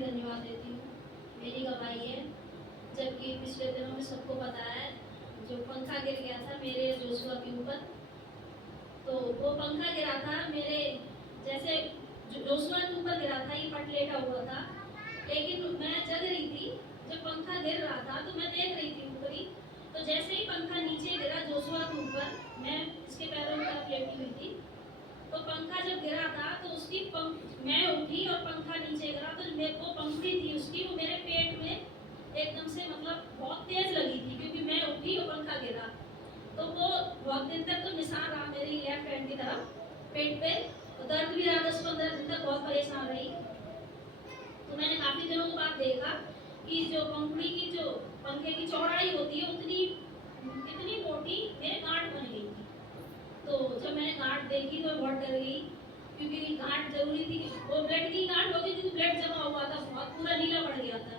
ही धन्यवाद देती हूँ। मेरी गवाही है, जबकि पिछले दिनों में सबको पता है जो पंखा गिर गया था मेरे जोशुआ के ऊपर, तो वो पंखा गिरा था मेरे जैसे जोशुआ के ऊपर गिरा था, ये पट लेटा हुआ था, लेकिन मैं जग रही थी। जब पंखा गिर रहा था तो मैं देख रही थी ऊपर ही, तो जैसे ही पंखा नीचे गिरा जोशुआ के ऊपर, मैं इसके पैरों की तरफ लेटी हुई थी, तो पंखा जब गिरा था तो उसकी मैं उठी और पंखा नीचे गिरा, तो मेरे को पंखी थी उसकी वो मेरे पेट में एकदम से मतलब बहुत तेज लगी थी, क्योंकि मैं उठी और पंखा गिरा। तो वो बहुत दिन तक तो निशान रहा मेरी लेफ्ट हैंड की तरफ पेट पे, तो दर्द भी रहा 10-15 दिन तक, बहुत परेशान रही। तो मैंने काफी दिनों के बाद देखा कि जो पंखुड़ी की जो पंखे की चौड़ाई होती है इतनी मोटी मेरे गांठ बन गई थी। तो जब मैंने गांठ देखी तो बहुत डर गई, क्योंकि गांठ जरूरी थी, वो ब्लड की गांठ होती थी, ब्लड जमा हुआ था, बहुत पूरा नीला पड़ गया था।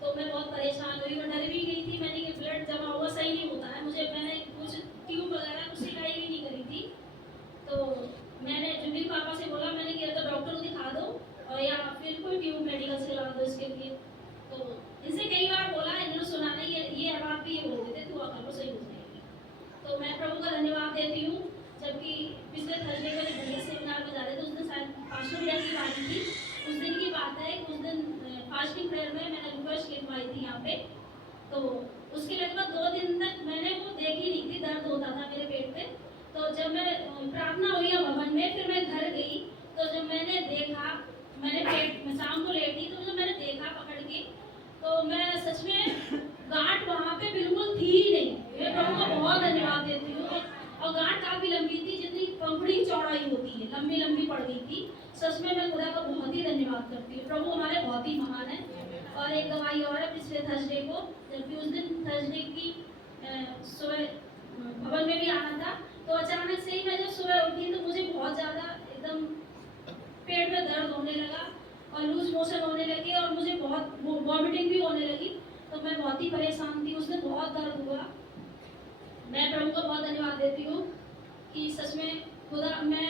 तो मैं बहुत परेशान हुई, मैं डर भी गई थी, मैंने कि ब्लड जमा हुआ सही नहीं होता है, मैंने कुछ ट्यूब वगैरह कुछ सिलाई भी नहीं करी थी। तो मैंने जुबली पापा से बोला, मैंने कि तो डॉक्टर को दिखा दो और या फिर कोई ट्यूब मेडिकल से लगा दो इसके लिए। तो इनसे कई बार बोला, इन्होंने सुना नहीं, ये बात भी ये बोलते थे दुआ करो सही हो जाएगी। तो मैं प्रभु का धन्यवाद देती हूँ। जबकि पिछले थर्सडे को घंटे सेमिनार में जा रहे थे, उस दिन शायद पास्टर भैया की बात थी, उस दिन की बात है, उस दिन फास्टिंग प्रेयर में मैंने रिक्वेस्ट लिखवाई थी यहाँ पे। तो उसके लगभग 2 दिन तक मैंने वो देखी नहीं थी, दर्द होता था मेरे पेट पे। तो जब मैं प्रार्थना हुई भवन में, फिर मैं घर गई, तो जब मैंने देखा, मैंने पेट में शाम को लेटी, तो जब मैंने देखा पकड़ के, तो मैं सच में गांठ वहाँ पे बिल्कुल थी ही नहीं। मैं प्रभु को बहुत धन्यवाद देती हूँ। और गांठ काफी लंबी थी, जितनी पंखुड़ी चौड़ाई होती है, लंबी लंबी पड़ गई थी। सच में मैं खुदा का बहुत ही धन्यवाद करती हूँ। प्रभु हमारे बहुत ही महान है। और एक गवाही और है, पिछले थर्सडे को, जबकि उस दिन थर्सडे की सुबह भवन में भी आना था, तो अचानक से ही मैं जब सुबह उठी तो मुझे बहुत ज्यादा एकदम पेट में दर्द होने लगा और लूज मोशन होने लगे और मुझे बहुत वॉमिटिंग भी होने लगी। तो मैं बहुत ही परेशान थी, उस दिन बहुत दर्द हुआ। मैं प्रभु को बहुत धन्यवाद देती हूँ कि सच में खुदा, मैं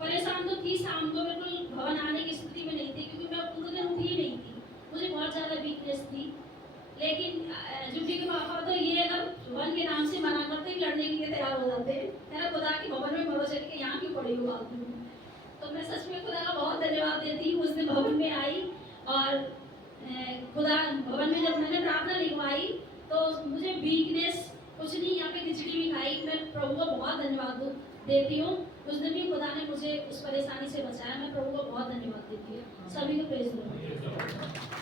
परेशान तो थी, शाम को बिल्कुल भवन आने की स्थिति में नहीं थी, क्योंकि मैं पूरे दिन उठी ही नहीं थी, मुझे बहुत ज़्यादा वीकनेस थी। लेकिन जुटी के पापा तो ये अगर भवन के नाम से मना करते ही लड़ने के लिए तैयार हो जाते हैं, मेरा खुदा की भवन में भरोसा करके यहाँ क्यों पड़ी हुआ। तो मैं सच में खुदा का बहुत धन्यवाद देती हूँ। उस दिन भवन में आई और खुदा भवन में जब मैंने प्रार्थना लिखवाई तो मुझे वीकनेस कुछ नहीं, यहाँ पे खिचड़ी भी खाई। मैं प्रभु को बहुत धन्यवाद देती हूँ। उस दिन भी खुदा ने मुझे उस परेशानी से बचाया। मैं प्रभु को बहुत धन्यवाद देती हूँ। सभी को प्रेज करो।